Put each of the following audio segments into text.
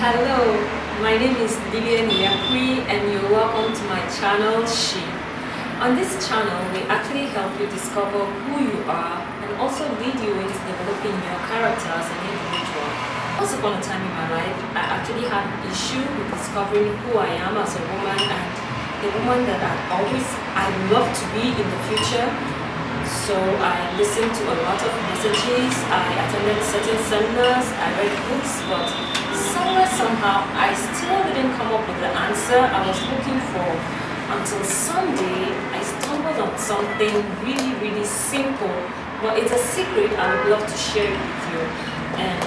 Hello, my name is Lillian Yakui and you're welcome to my channel, She. On this channel, we actually help you discover who you are and also lead you into developing your character as an individual. Once upon a time in my life, I actually had an issue with discovering who I am as a woman and the woman that I'd love to be in the future. So I listened to a lot of messages, I attended certain seminars, I read books, but somehow, I still didn't come up with the answer I was looking for until someday I stumbled on something really simple, but it's a secret I would love to share it with you. And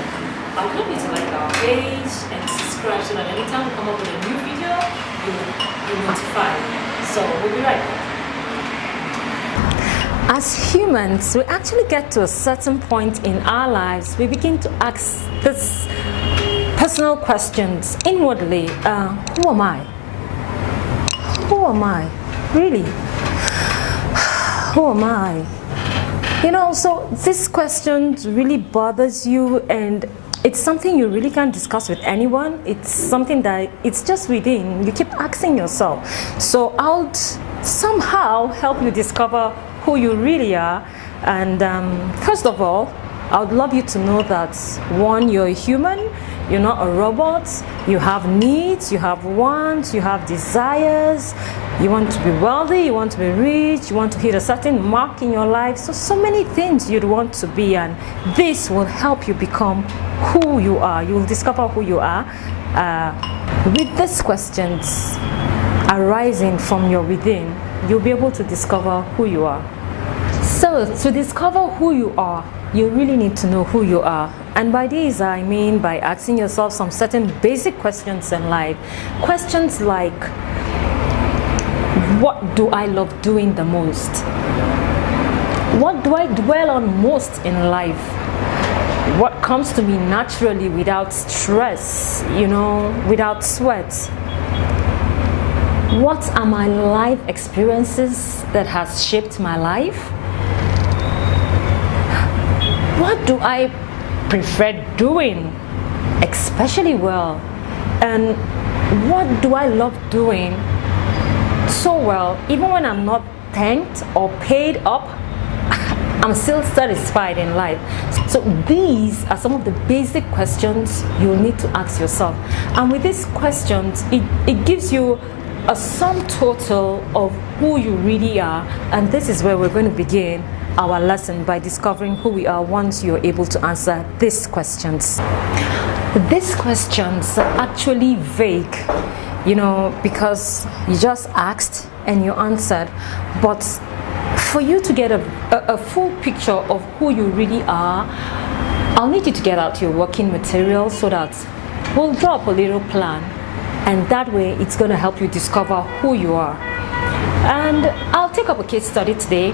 I would love you to like our page and subscribe so that anytime we come up with a new video, you'll be notified. So we'll be right back. As humans, we actually get to a certain point in our lives, we begin to ask this personal questions inwardly. Who am I? Who am I? Really? Who am I? You know, so this question really bothers you and it's something you really can't discuss with anyone. It's something that it's just within. You keep asking yourself. So I'll somehow help you discover who you really are. And first of all, I would love you to know that one, you're a human. You're not a robot. You have needs, you have wants, you have desires. You want to be wealthy, you want to be rich, you want to hit a certain mark in your life. So many things you'd want to be, and this will help you become who you are. You will discover who you are with these questions arising from your within. You'll be able to discover who you are. So to discover who you are, you really need to know who you are. And by this, I mean by asking yourself some certain basic questions in life. Questions like, what do I love doing the most? What do I dwell on most in life? What comes to me naturally without stress, without sweat? What are my life experiences that has shaped my life? What do I prefer doing especially well? And what do I love doing so well? Even when I'm not thanked or paid up, I'm still satisfied in life. So these are some of the basic questions you need to ask yourself. And with these questions, it gives you a sum total of who you really are. And this is where we're going to begin our lesson, by discovering who we are once you're able to answer these questions. These questions are actually vague, because you just asked and you answered. But for you to get a full picture of who you really are, I'll need you to get out your working material so that we'll draw up a little plan. And that way it's going to help you discover who you are. And I'll take up a case study today.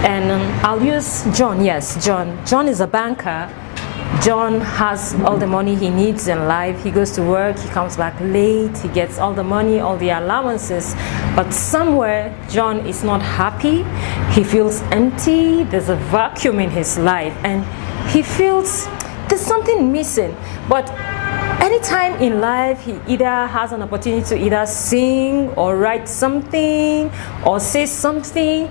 And I'll use John. Yes, John. John is a banker. John has all the money he needs in life. He goes to work, he comes back late, he gets all the money, all the allowances. But somewhere, John is not happy. He feels empty. There's a vacuum in his life. And he feels there's something missing. But anytime in life, he either has an opportunity to either sing or write something or say something,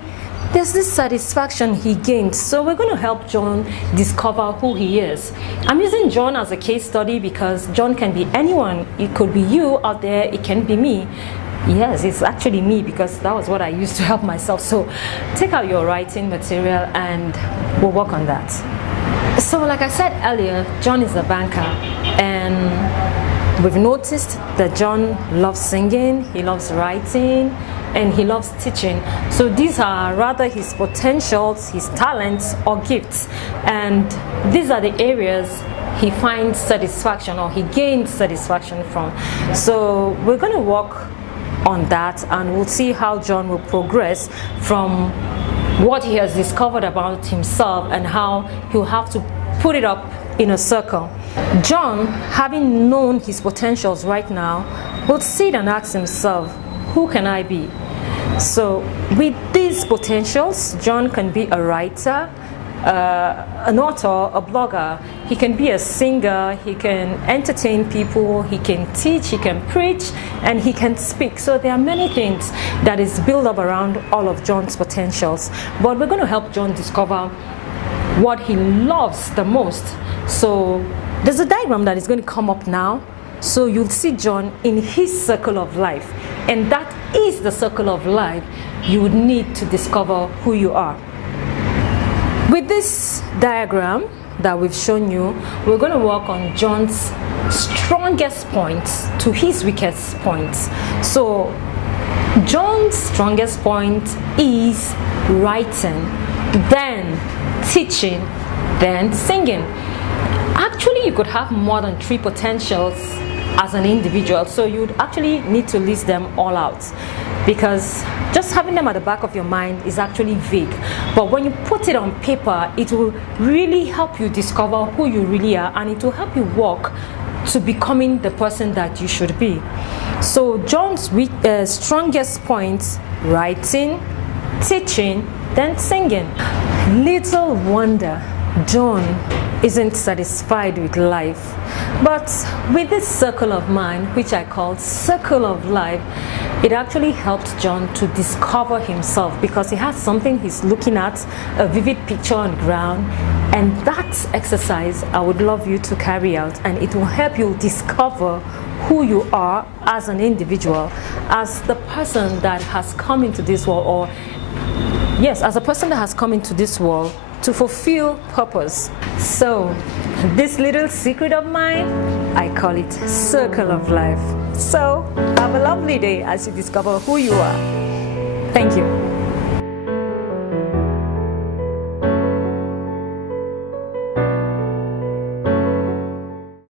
there's this satisfaction he gains. So we're going to help John discover who he is. I'm using John as a case study because John can be anyone. It could be you out there. It can be me. Yes, it's actually me because that was what I used to help myself. So take out your writing material and we'll work on that. So like I said earlier, John is a banker, and we've noticed that John loves singing, he loves writing, and he loves teaching. So these are rather his potentials, his talents or gifts. And these are the areas he finds satisfaction or he gains satisfaction from. So we're going to work on that and we'll see how John will progress from what he has discovered about himself and how he'll have to put it up in a circle. John, having known his potentials right now, will sit and ask himself, who can I be? So with these potentials, John can be a writer, an author, a blogger. He can be a singer, he can entertain people, he can teach, he can preach, and he can speak. So there are many things that is built up around all of John's potentials. But we're going to help John discover what he loves the most. So there's a diagram that is going to come up now. So you'll see John in his circle of life. And that is the circle of life you would need to discover who you are. With this diagram that we've shown you, we're going to work on John's strongest points to his weakest points. So John's strongest point is writing, then teaching, then singing. Actually, you could have more than 3 potentials as an individual, so you'd actually need to list them all out, because just having them at the back of your mind is actually vague. But when you put it on paper, it will really help you discover who you really are, and it will help you work to becoming the person that you should be. So John's strongest points: writing, teaching, then singing. Little wonder John isn't satisfied with life. But with this circle of mine, which I call Circle of Life, it actually helped John to discover himself, because he has something he's looking at, a vivid picture on the ground. And that exercise I would love you to carry out, and it will help you discover who you are as an individual, as the person that has come into this world, or yes, as a person that has come into this world to fulfill purpose. So this little secret of mine, I call it Circle of Life. So have a lovely day as you discover who you are. Thank you.